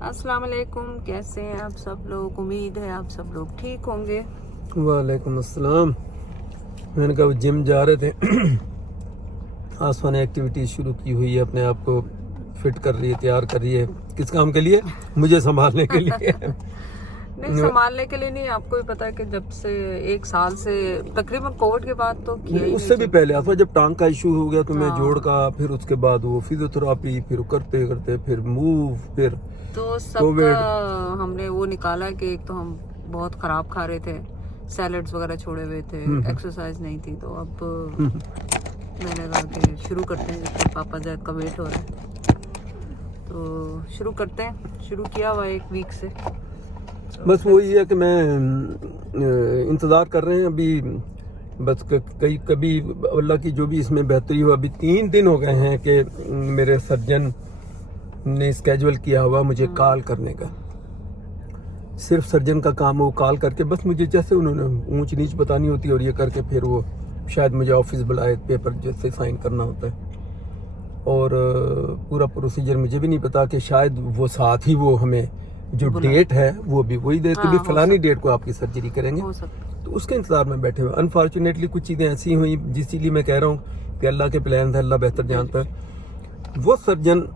अस्सलाम वालेकुम, कैसे हैं आप सब लोग। उम्मीद है आप सब लोग ठीक होंगे। वालेकुम अस्सलाम। मैंने कहा जिम जा रहे थे आसमान एक्टिविटी शुरू की हुई है, अपने आप को फिट कर रही है, तैयार कर रही है। किस काम के लिए? मुझे संभालने के लिए। नहीं, संभालने के लिए नहीं। आपको भी पता है कि जब से 1 साल से तकरीबन कोविड के बाद तो किया ही उससे नहीं भी पहले आता जब टांग का इशू हो गया तो मैं हाँ। जोड़ का, फिर उसके बाद वो फिजियोथेरापी, फिर करते करते फिर मूव, फिर तो सबका हमने वो निकाला कि एक तो हम बहुत खराब खा रहे थे, सैलड्स वगैरह छोड़े हुए थे, एक्सरसाइज नहीं थी। तो अब मैंने कहा कि शुरू करते हैं, जिससे पापा जैद का वेट हो रहा है तो शुरू करते हैं। शुरू किया हुआ 1 वीक से। बस वही है कि मैं इंतज़ार कर रहे हैं अभी। बस कभी अल्लाह की जो भी इसमें बेहतरी हो। अभी 3 दिन हो गए हैं कि मेरे सर्जन ने स्केड्यूल किया हुआ मुझे कॉल करने का। सिर्फ सर्जन का काम है वो कॉल करके बस मुझे जैसे उन्होंने ऊंच नीच बतानी होती है और ये करके फिर वो शायद मुझे ऑफिस बुलाए, पेपर जैसे साइन करना होता है। और पूरा प्रोसीजर मुझे भी नहीं पता कि शायद वो साथ ही वो हमें जो डेट है वो भी वही दे कि फलानी डेट को आपकी सर्जरी करेंगे। तो उसके इंतजार में बैठे हुए। अनफॉर्चुनेटली कुछ चीज़ें ऐसी हुई जिसलिए मैं कह रहा हूँ कि अल्लाह के प्लान था, अल्लाह बेहतर जानता है। वो सर्जन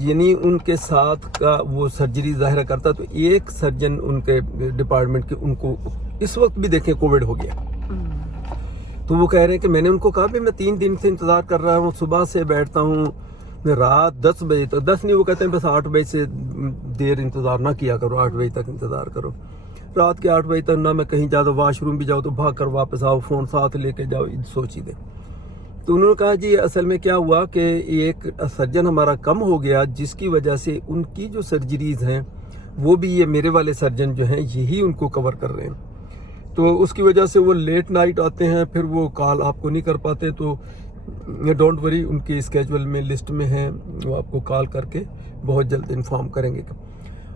यानी उनके साथ का वो सर्जरी ज़ाहिर करता, तो एक सर्जन उनके डिपार्टमेंट के उनको इस वक्त भी देखें कोविड हो गया। तो वो कह रहे हैं कि मैंने उनको कहा भी मैं 3 दिन से इंतज़ार कर रहा हूँ, सुबह से बैठता हूँ, मैं रात 10 बजे तक, 10 नहीं वो कहते हैं बस 8 बजे से देर इंतज़ार ना किया करो, 8 बजे तक इंतज़ार करो। रात के 8 बजे तक ना मैं कहीं ज़्यादा वॉशरूम भी जाओ तो भाग कर वापस आओ, फ़ोन साथ लेके जाओ, सोच ही दे। तो उन्होंने कहा जी असल में क्या हुआ कि एक सर्जन हमारा कम हो गया, जिसकी वजह से उनकी जो सर्जरीज हैं वो भी ये मेरे वाले सर्जन जो हैं यही उनको कवर कर रहे हैं। तो उसकी वजह से वो लेट नाइट आते हैं, फिर वो कॉल आपको नहीं कर पाते। तो डोंट वरी, उनके स्केजुअल में लिस्ट में है, वो आपको कॉल करके बहुत जल्द इन्फॉर्म करेंगे।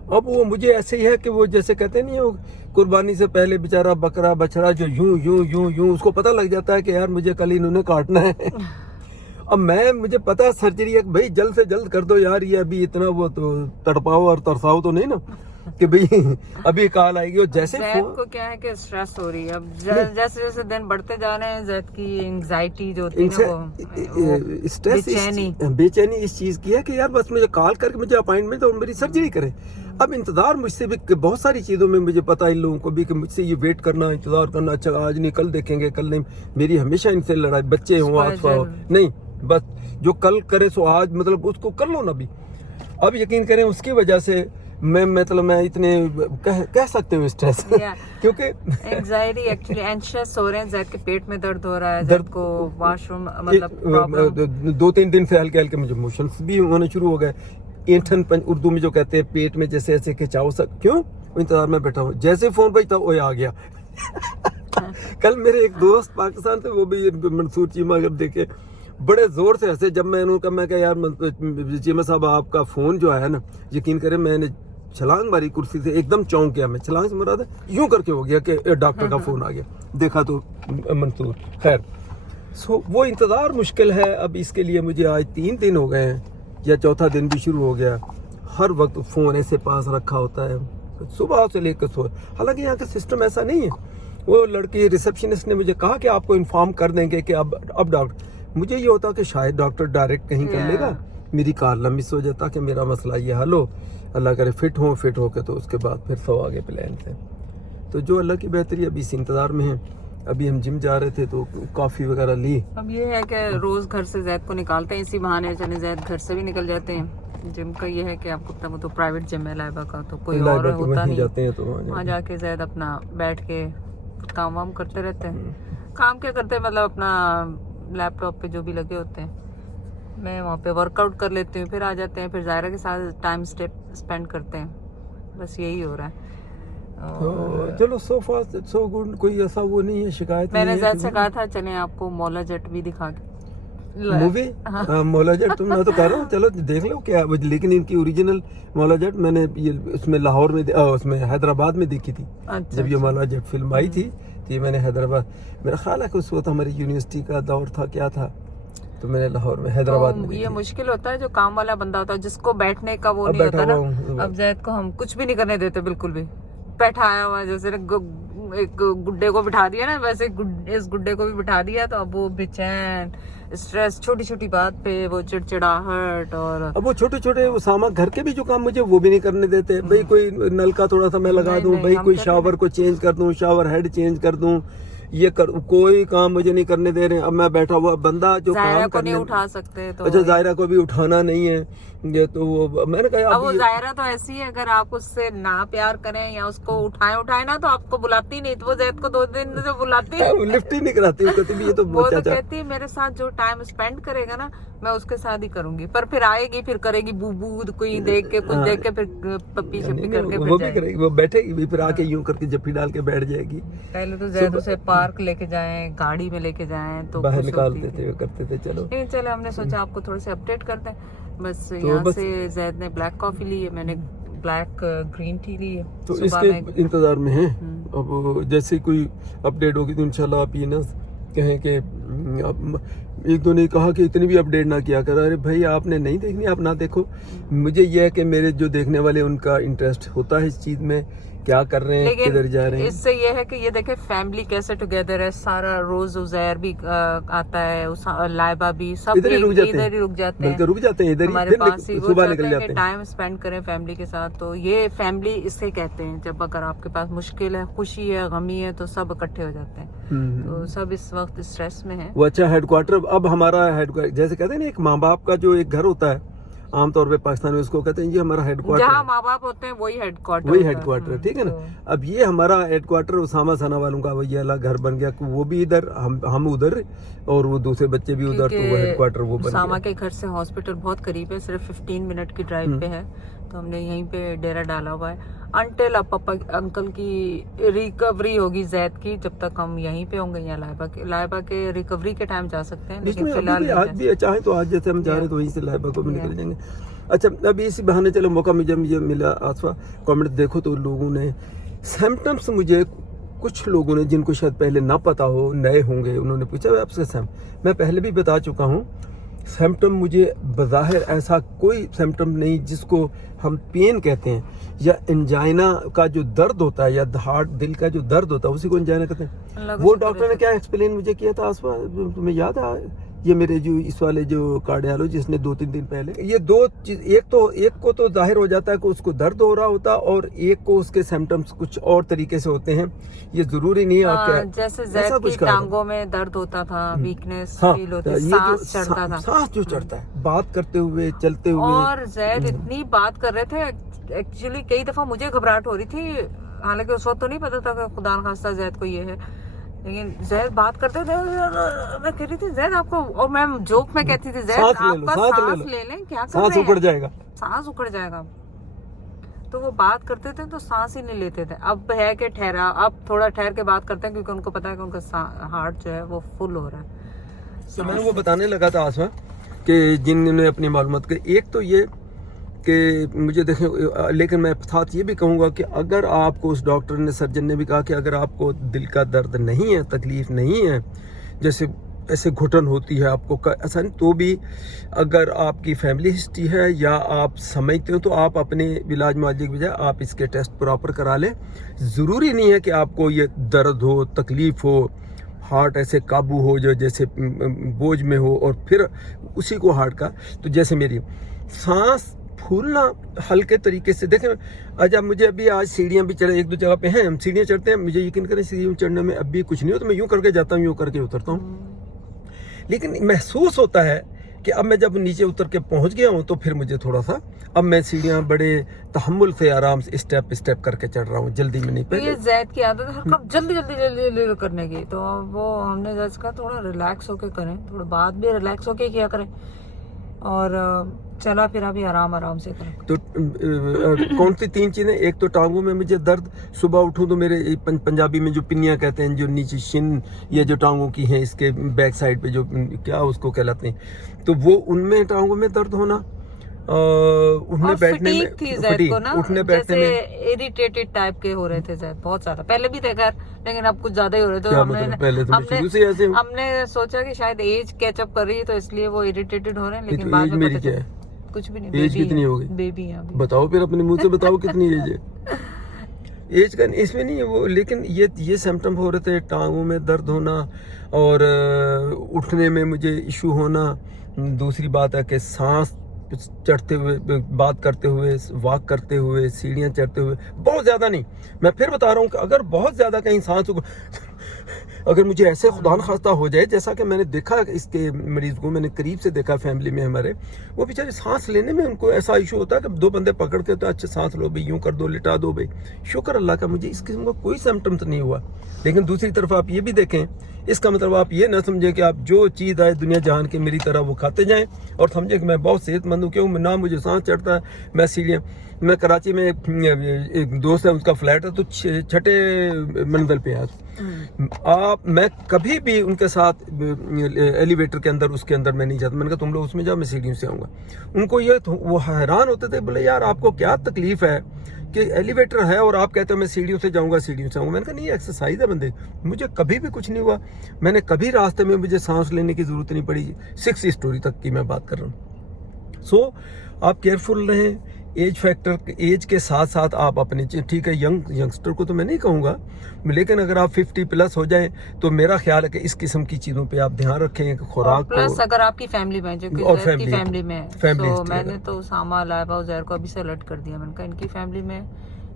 अब वो मुझे ऐसे ही है कि वो जैसे कहते नहीं हो कुर्बानी से पहले बेचारा बकरा बछड़ा जो यूं यूं यूं यूं उसको पता लग जाता है कि यार मुझे कल इन्होंने काटना है। अब मुझे पता है सर्जरी है, भाई जल्द से जल्द कर दो यार, ये अभी इतना वो तो तड़पाओ और तरसाओ तो नहीं ना कि भाई अभी कॉल आएगी। और जैसे को क्या है कि स्ट्रेस हो रही है। अब जैसे जैसे दिन बढ़ते जा रहे हैं, जैद की एंजाइटी जो होती है वो स्ट्रेस, बेचैनी इस चीज की है कि यार बस मुझे कॉल करके मुझे अपॉइंटमेंट और मेरी सर्जरी करें। अब इंतजार मुझसे भी बहुत सारी चीजों में मुझे पता है इन लोगों को भी कि मुझसे ये वेट करना, इंतजार करना, अच्छा आज नहीं कल देखेंगे, कल नहीं। मेरी हमेशा इनसे लड़ाई, बच्चे हो आज नहीं, बस जो कल करे सो आज, मतलब उसको कर लो ना भी। अब यकीन करें उसकी वजह से मैं इतने कह सकते हो स्ट्रेस क्योंकि एंजाइटी एक्चुअली एंशियस हो रहे हैं। जैद के पेट में दर्द हो रहा है, जैद को वॉशरूम मतलब 2-3 दिन से हल्के हल्के मुझे मोशंस भी होने शुरू हो गए। ऐंठन उर्दू में जो कहते हैं पेट में जैसे ऐसे खिंचाव क्यों इंतजार में बैठा हूँ, जैसे फोन बजता वो आ गया। कल मेरे एक दोस्त पाकिस्तान से, वो भी मंसूर चीमा, अगर देखे बड़े जोर से हंसे जब मैं उनको मैं कहा यार चीमा साहब आपका फोन जो है ना, यकीन करें मैंने छलांग मारी कुर्सी से, एकदम चौंक गया मैं। छलांग से मरा था यूं करके हो गया कि डॉक्टर का फोन आ गया, देखा तो मंसूर। खैर वो इंतजार मुश्किल है। अब इसके लिए मुझे आज 3 दिन हो गए हैं या चौथा दिन भी शुरू हो गया। हर वक्त फ़ोन ऐसे पास रखा होता है सुबह से लेकर सो। हालांकि यहाँ का सिस्टम ऐसा नहीं है। वो लड़की रिसेप्शनिस्ट ने मुझे कहा कि आपको इन्फॉर्म कर देंगे कि अब डॉक्टर, मुझे ये होता कि शायद डॉक्टर डायरेक्ट कहीं कर लेगा, मेरी कॉल ना मिस हो जाता कि मेरा मसला ये हल हो, अल्लाह करे फिट हो के तो उसके बाद फिर सो आगे प्लान थे। तो जो अल्लाह की बेहतरी, अभी इस इंतज़ार में है। अभी हम जिम जा रहे थे तो कॉफ़ी वगैरह ली। अब ये है कि रोज़ घर से जैद को निकालते हैं, इसी बहाने चले जैद घर से भी निकल जाते हैं। जिम का ये है कि आपको पता, वो तो प्राइवेट जिम है लाइबा का, तो कोई और होता नहीं, जाते हैं तो वहाँ जाके जैद अपना बैठ के काम वाम करते रहते हैं। काम क्या करते हैं मतलब अपना लैपटॉप पे जो भी लगे होते हैं, मैं वहाँ पे वर्कआउट कर लेती हूँ, फिर आ जाते हैं, फिर जायरा के साथ टाइम स्पेंड करते हैं। बस यही हो रहा है। तो चलो सो फार सो गुड, कोई ऐसा वो नहीं है, शिकायत मैंने जैद से कहा था चलें आपको मौला जेट भी दिखा के मूवी मौला जेट, तुम मैं तो कह रहा हूँ चलो देख लो क्या। लेकिन इनकी ओरिजिनल मौला जेट मैंने ये उसमें लाहौर में उसमें हैदराबाद में देखी थी। अच्छा, जब ये मौला जेट फिल्म आई थी तो ये मैंने हैदराबाद, मेरा ख्याल है कि उस वक्त हमारी यूनिवर्सिटी का दौर था, क्या था तो मैंने लाहौर में, हैदराबाद तो में ये देखी। मुश्किल होता है जो काम वाला बंदा होता है, जिसको बैठने का वो अब नहीं बैठा होता हुआ ना। हूँ। अब जैद को हम कुछ भी नहीं करने देते बिल्कुल भी, बैठाया हुआ है, जैसे एक गुड्डे को बिठा दिया ना, वैसे इस गुड्डे को भी बिठा दिया, तो अब वो बेचैन, स्ट्रेस, छोटी छोटी बात पे वो चिड़चिड़ाहट। और अब वो छोटे छोटे उसामा घर के भी जो काम मुझे वो भी नहीं करने देते। भाई कोई नल का थोड़ा सा मैं लगा नहीं, दूं, नहीं, भाई हम कोई कर शावर को चेंज कर दूं, शावर हेड चेंज कर दूं, ये कर, कोई काम मुझे नहीं करने दे रहे हैं। अब मैं बैठा हुआ बंदा जो जायरा काम को नहीं करने, उठा सकते तो अच्छा जायरा को भी उठाना नहीं है, ये तो वो मैंने कहा अब वो जायरा तो ऐसी है, अगर आप उससे ना प्यार करें या उसको उठाए ना तो आपको बुलाती नहीं, तो वो जैद को 2 दिन से बुलाती लिफ्ट ही नहीं कराती, वो कहती भी ये तो वो तो चाचा। कहती है मेरे साथ जो टाइम स्पेंड करेगा ना मैं उसके साथ ही करूंगी, पर फिर आएगी, फिर करेगी बू बू, कोई देख के कुछ देख के फिर पप्पी शप्पी करके वो फिर भी जाएगी। करेगी, वो बैठेगी भी, फिर आके यूं करके जप्पी डाल के बैठ जाएगी। पहले तो जैद उसे पार्क लेके जाएं, गाड़ी में लेके जाएं तो बाहर खुश निकालते होती थी। थे, वो करते थे। चलो लेकिन चलो हमने सोचा आपको थोड़े से अपडेट करते हैं बस। तो यहाँ बस- से जैद ने ब्लैक कॉफी ली है, मैंने ब्लैक ग्रीन टी ली है। तो सुबह इसके में इंतजार में हैं। अब जैसे कोई अपडेट होगी तो इंशाल्लाह आप ये ना कहें कि अब एक दो ने कहा कि इतनी भी अपडेट ना किया कर। अरे भाई आपने नहीं देखनी, आप ना देखो। मुझे यह है कि मेरे जो देखने वाले उनका इंटरेस्ट होता है इस चीज में, क्या कर रहे हैं, किधर जा रहे हैं। इससे ये है कि ये देखे फैमिली कैसे टुगेदर है सारा। रोज उजैर भी आता है, लाइबा भी, सब इधर ही रुक जाते हैं, इधर ही रुक जाते बल्कि हैं रुक जाते हैं इधर ही, हमारे फिर पास ही। वो सुबह चाहते निकल हैं जाते कि हैं। टाइम स्पेंड करें फैमिली के साथ, तो ये फैमिली इससे कहते हैं। जब अगर आपके पास मुश्किल है, खुशी है, गमी है, तो सब इकट्ठे हो जाते हैं। तो सब इस वक्त स्ट्रेस में है। वो अच्छा हेडक्वार्टर, अब हमारा हेडक्वार्टर जैसे कहते हैं ना, एक माँ बाप का जो एक घर होता है आमतौर पे पाकिस्तान में, उसको कहते हैं ये हमारा हेडक्वार्टर, जहाँ माँ बाप होते हैं वही हेडक्वार्टर, वही हेडक्वार्टर, ठीक है ना। तो अब ये हमारा हेडक्वार्टर उसामा सना वालों का वही अलग घर बन गया, वो भी इधर, हम उधर, और वो दूसरे बच्चे भी उधर, तो वो हेडक्वार्टर वो बन सामा गया। के घर से हॉस्पिटल बहुत करीब है, सिर्फ 15 मिनट की ड्राइव पे है, तो हमने यहीं पे डेरा डाला हुआ है। अनटिल अब पापा अंकल की रिकवरी होगी जैद की, जब तक हम यहीं पे होंगे। या लाइबा के रिकवरी के टाइम जा सकते हैं, बीच लेकिन में फिलहाल अभी भी, आज भी चाहे तो आज जैसे हम जा रहे हैं तो वहीं से लाइबा को भी निकल जाएंगे। अच्छा, अभी इसी बहाने चलो मौका मुझे मिला आसफा, कमेंट देखो तो लोगों ने सिम्टम्स, मुझे कुछ लोगों ने जिनको शायद पहले ना पता हो, नए होंगे, उन्होंने पूछा आपसे सैम, मैं पहले भी बता चुका हूँ, सिम्टम मुझे बज़ाहिर ऐसा कोई सिम्टम नहीं जिसको हम पेन कहते हैं, या एंजाइना का जो दर्द होता है, या हार्ट दिल का जो दर्द होता है उसी को एंजाइना कहते हैं। वो डॉक्टर ने क्या एक्सप्लेन मुझे किया था आसफा, तुम्हें याद है? ये मेरे जो इस वाले जो कार्डियोलॉजिस्ट ने 2-3 दिन पहले, ये 2 चीज, एक को तो जाहिर हो जाता है कि उसको दर्द हो रहा होता, और एक को उसके सिम्टम्स कुछ और तरीके से होते हैं। ये जरूरी नहीं है आपके, जैसे जैद की टांगों में दर्द होता था, वीकनेस फील होती, ये सांस चढ़ता था, सांस जो चढ़ता है बात करते हुए, चलते हुए। और जैद इतनी बात कर रहे थे, एक्चुअली कई दफा मुझे घबराहट हो रही थी, हालांकि उस वक्त तो नहीं पता था कि खुदा न खास्ता जैद को ये है, लेकिन जैद बात करते थे, मैं कह रही थी जैद आपको, और मैं जोक में कहती थी जैद आपका सांस ले लें, क्या कर सांस रहे हैं, उखड़ जाएगा, सांस उखड़ जाएगा। तो वो बात करते थे तो सांस ही नहीं लेते थे। अब है कि ठहरा, अब थोड़ा ठहर के बात करते हैं, क्योंकि उनको पता है कि उनका हार्ट जो है वो फुल हो रहा है। तो मैं वो बताने लगा था आसमा कि जिन्होंने अपनी मालूमात की, एक तो ये कि मुझे देखें, लेकिन मैं साथ ये भी कहूँगा कि अगर आपको, उस डॉक्टर ने, सर्जन ने भी कहा कि अगर आपको दिल का दर्द नहीं है, तकलीफ नहीं है, जैसे ऐसे घुटन होती है आपको ऐसा नहीं, तो भी अगर आपकी फैमिली हिस्ट्री है या आप समझते हो, तो आप अपने इलाज मुआवजे के बजाय आप इसके टेस्ट प्रॉपर करा लें। ज़रूरी नहीं है कि आपको ये दर्द हो, तकलीफ हो, हार्ट ऐसे काबू हो जो जैसे बोझ में हो, और फिर उसी को हार्ट का, तो जैसे मेरी सांस फूलना हल्के तरीके से देखें। अच्छा, मुझे अभी आज सीढ़ियाँ भी चढ़े, 1-2 जगह पे हैं, हम सीढ़ियाँ चढ़ते हैं, मुझे यकीन करें सीढ़ियों चढ़ने में अभी कुछ नहीं हो, तो मैं यूँ करके जाता हूँ, यूँ करके उतरता हूँ, लेकिन महसूस होता है कि अब मैं जब नीचे उतर के पहुँच गया हूँ, तो फिर मुझे थोड़ा सा, अब मैं सीढ़ियाँ बड़े तहम्मुल से आराम से स्टेप करके चढ़ रहा हूँ, जल्दी में नहीं। तो ये जैद की आदत है कब जल्दी करने की, तो वो हमने जैसे कहा थोड़ा रिलैक्स होके करें, थोड़ा बाद भी रिलैक्स होके किया करें, और चला फिर भी आराम से करें। तो कौन सी 3 चीजें? एक तो टांगों में मुझे दर्द, सुबह उठूं तो मेरे पंजाबी में जो पिनियां कहते हैं, जो नीचे शिन, ये जो टांगों की हैं, इसके बैक साइड पे जो क्या उसको कहलाते हैं, तो वो उनमें टांगों में दर्द होना। उठने और बैठने fatigue में थी जैद को ना, उठने बैठने जैसे में इरिटेटेड टाइप के हो रहे थे जैद, बहुत ज्यादा। पहले भी थे खैर, लेकिन अब कुछ ज्यादा ही हो रहे थे। क्या हमने मतलब पहले तो मैं हमने शुरू से ऐसे हूँ। हमने सोचा कि शायद एज कैचअप कर रही है, तो इसलिए वो इरिटेटेड हो रहे हैं, नहीं लेकिन तो बाद एज में मेरी पता क्या चला है, कुछ भी नहीं। एज कितनी हो गई बेबी है अभी। बताओ, फिर अपने मुंह से बताओ कितनी एज है। एज का इसमें नहीं है वो, लेकिन ये सिम्टम हो रहे थे, टांगों में दर्द होना और उठने में मुझे इशू होना। दूसरी बात है कि सांस चढ़ते हुए, बात करते हुए, वॉक करते हुए, सीढ़ियाँ चढ़ते हुए, बहुत ज़्यादा नहीं, मैं फिर बता रहा हूँ कि अगर बहुत ज़्यादा कहीं सांस अगर मुझे ऐसे खुदा न खास्ता हो जाए, जैसा कि मैंने देखा इसके मरीज को, मैंने करीब से देखा फैमिली में हमारे, वो बेचारे सांस लेने में उनको ऐसा इशू होता है कि दो बंदे पकड़ के तो अच्छा सांस लो भाई, यूं कर दो, लिटा दो भाई। शुक्र अल्लाह का मुझे इस किस्म का कोई सिम्टम्स नहीं हुआ। लेकिन दूसरी तरफ आप ये भी देखें, इसका मतलब आप ये ना समझे कि आप जो चीज़ आए दुनिया जहान की मेरी तरह वो खाते जाएं और समझे कि मैं बहुत सेहतमंद हूँ। क्यों ना मुझे सांस चढ़ता है, मैं सीढ़ियाँ, मैं कराची में एक दोस्त है, उसका फ्लैट है तो छठे मंजिल पे है आप। मैं कभी भी उनके साथ एलिवेटर के अंदर, उसके अंदर मैं नहीं जाता। मैंने कहा तुम लोग उसमें जाओ, मैं सीढ़ियों से आऊँगा। उनको ये तो वो हैरान होते थे, बोले यार आपको क्या तकलीफ है कि एलिवेटर है और आप कहते हो मैं सीढ़ियों से जाऊँगा, सीढ़ियों से आऊँगा। मैंने कहा नहीं, एक्सरसाइज है बंदे, मुझे कभी भी कुछ नहीं हुआ। मैंने कभी रास्ते में मुझे सांस लेने की ज़रूरत नहीं पड़ी। 6 स्टोरी तक की मैं बात कर रहा हूँ। सो आप केयरफुल रहें। एज फैक्टर, एज के साथ साथ आप अपने, ठीक है यंगस्टर को तो मैं नहीं कहूँगा, लेकिन अगर आप 50 प्लस हो जाएं तो मेरा ख्याल है कि इस किस्म की चीज़ों पे आप ध्यान रखें, खुराक को। प्लस अगर आपकी फैमिली में, जो कि और जैद की फैमिली में है, फैमिली तो मैंने तो सामा, लाइबा और जैर को अभी से अलर्ट कर दिया। मैंने कहा इनकी फैमिली में,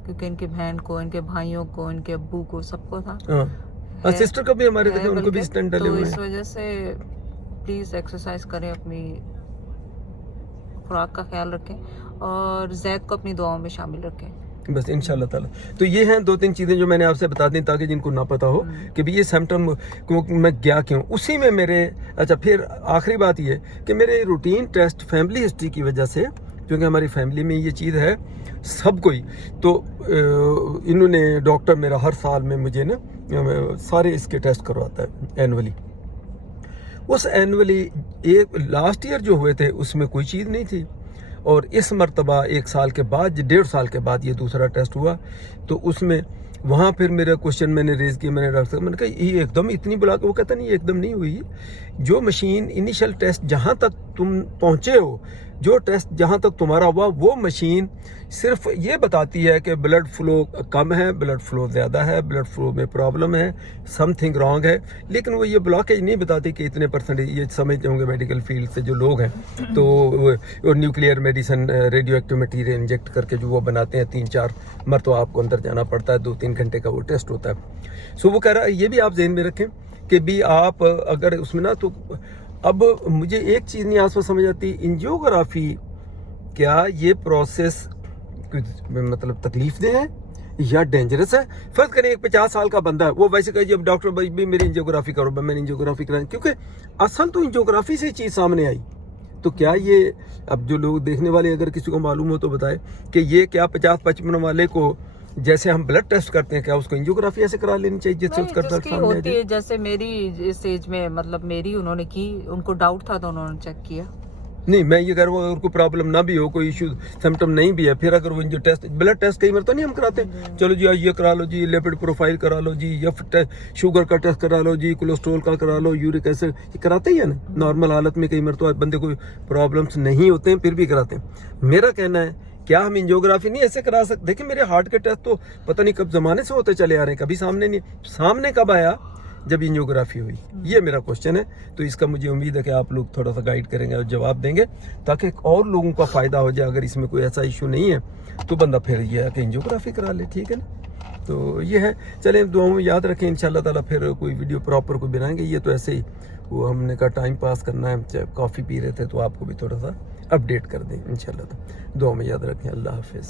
क्योंकि इनकी बहन को, इनके भाइयों को, इनके अब्बू को, सबको था। सिस्टर का भी हमारे थे, उनको भी स्टेंट डले तो हुए इस हैं। वजह से प्लीज एक्सरसाइज करें, अपनी खुराक का ख्याल रखें और जैद को अपनी दुआओं में शामिल रखें बस इंशाल्लाह ताला। तो ये हैं 2-3 चीज़ें जो मैंने आपसे बता दी, ताकि जिनको ना पता हो कि भी ये सिम्टम को मैं गया क्यों, उसी में मेरे। अच्छा, फिर आखिरी बात ये कि मेरे रूटीन टेस्ट फैमिली हिस्ट्री की वजह से, क्योंकि हमारी फैमिली में ये चीज़ है सब कोई, तो इन्होंने डॉक्टर मेरा हर साल में मुझे ना सारे इसके टेस्ट करवाता है एनुअली। उस एनुअली एक लास्ट ईयर जो हुए थे उसमें कोई चीज़ नहीं थी, और इस मर्तबा 1 साल के बाद, 1.5 साल के बाद ये दूसरा टेस्ट हुआ, तो उसमें वहाँ फिर मेरा क्वेश्चन मैंने रेज किया, मैंने डॉक्टर मैंने कहा ये एकदम इतनी बुला के, वो कहता नहीं ये एकदम नहीं हुई। जो मशीन इनिशियल टेस्ट जहाँ तक तुम पहुँचे हो, जो टेस्ट जहाँ तक तुम्हारा हुआ, वो मशीन सिर्फ ये बताती है कि ब्लड फ्लो कम है, ब्लड फ्लो ज़्यादा है, ब्लड फ्लो में प्रॉब्लम है, समथिंग रॉन्ग है। लेकिन वो ये ब्लॉकेज नहीं बताती कि इतने %। ये समझते होंगे मेडिकल फील्ड से जो लोग हैं, तो वो nuclear medicine, radio active material inject करके जो वो बनाते हैं, 3-4 मरतबा आपको अंदर जाना पड़ता है, 2-3 घंटे का वो टेस्ट होता है। सो वो कह रहा है, ये भी आप जहन में रखें कि भी आप अगर उसमें ना, तो अब मुझे एक चीज़ नहीं आस पास समझ आती, एंजियोग्राफी क्या ये प्रोसेस मतलब तकलीफदेह है या डेंजरस है? फर्ज करें एक 50 साल का बंदा है, वो वैसे कहे अब डॉक्टर भाई भी मेरी एंजियोग्राफी करो, मैंने एंजियोग्राफी कराई, क्योंकि असल तो एंजियोग्राफी से चीज़ सामने आई। तो क्या ये, अब जो लोग देखने वाले अगर किसी को मालूम हो तो बताए कि ये क्या 50-55 वाले को जैसे हम ब्लड टेस्ट करते हैं, क्या उसको एंजियोग्राफी ऐसे करा लेनी चाहिए जिससे उसका दर्द सामने आ जाए? जैसे मेरी इस एज में, मतलब मेरी उन्होंने की, उनको डाउट था तो उन्होंने चेक किया। नहीं, मैं ये कह रहा हूँ अगर कोई प्रॉब्लम ना भी हो, कोई इशू सिम्टम नहीं भी है, फिर अगर वो जो टेस्ट, ब्लड टेस्ट कई बार तो नहीं हम कराते, चलो जी ये करा लो जी, लिपिड प्रोफाइल करा लो जी, या शुगर का टेस्ट करा लो जी, कोलेस्ट्रॉल का करा लो, यूरिक एसिड, ये कराते ही है ना नॉर्मल हालत में। कई बार तो बंदे को प्रॉब्लम्स नहीं होते हैं फिर भी कराते हैं। मेरा कहना है क्या हम एंजियोग्राफी नहीं ऐसे करा सकते? देखिए मेरे हार्ट के टेस्ट तो पता नहीं कब जमाने से होते चले आ रहे हैं, कभी सामने नहीं, सामने कब आया? जब एंजियोग्राफी हुई। ये मेरा क्वेश्चन है, तो इसका मुझे उम्मीद है कि आप लोग थोड़ा सा गाइड करेंगे और जवाब देंगे, ताकि और लोगों का फ़ायदा हो जाए। अगर इसमें कोई ऐसा इशू नहीं है तो बंदा फिर ये है कि एंजियोग्राफी करा ले, ठीक है ना? तो ये है, चलें दुआओं में याद रखें। इंशाल्लाह ताला फिर कोई वीडियो प्रॉपर कोई बनाएंगे। ये तो ऐसे ही वो हमने कहा टाइम पास करना है, कॉफ़ी पी रहे थे तो आपको भी थोड़ा सा अपडेट कर दें इंशाल्लाह। तो दुआ में याद रखें। अल्लाह हाफिज़।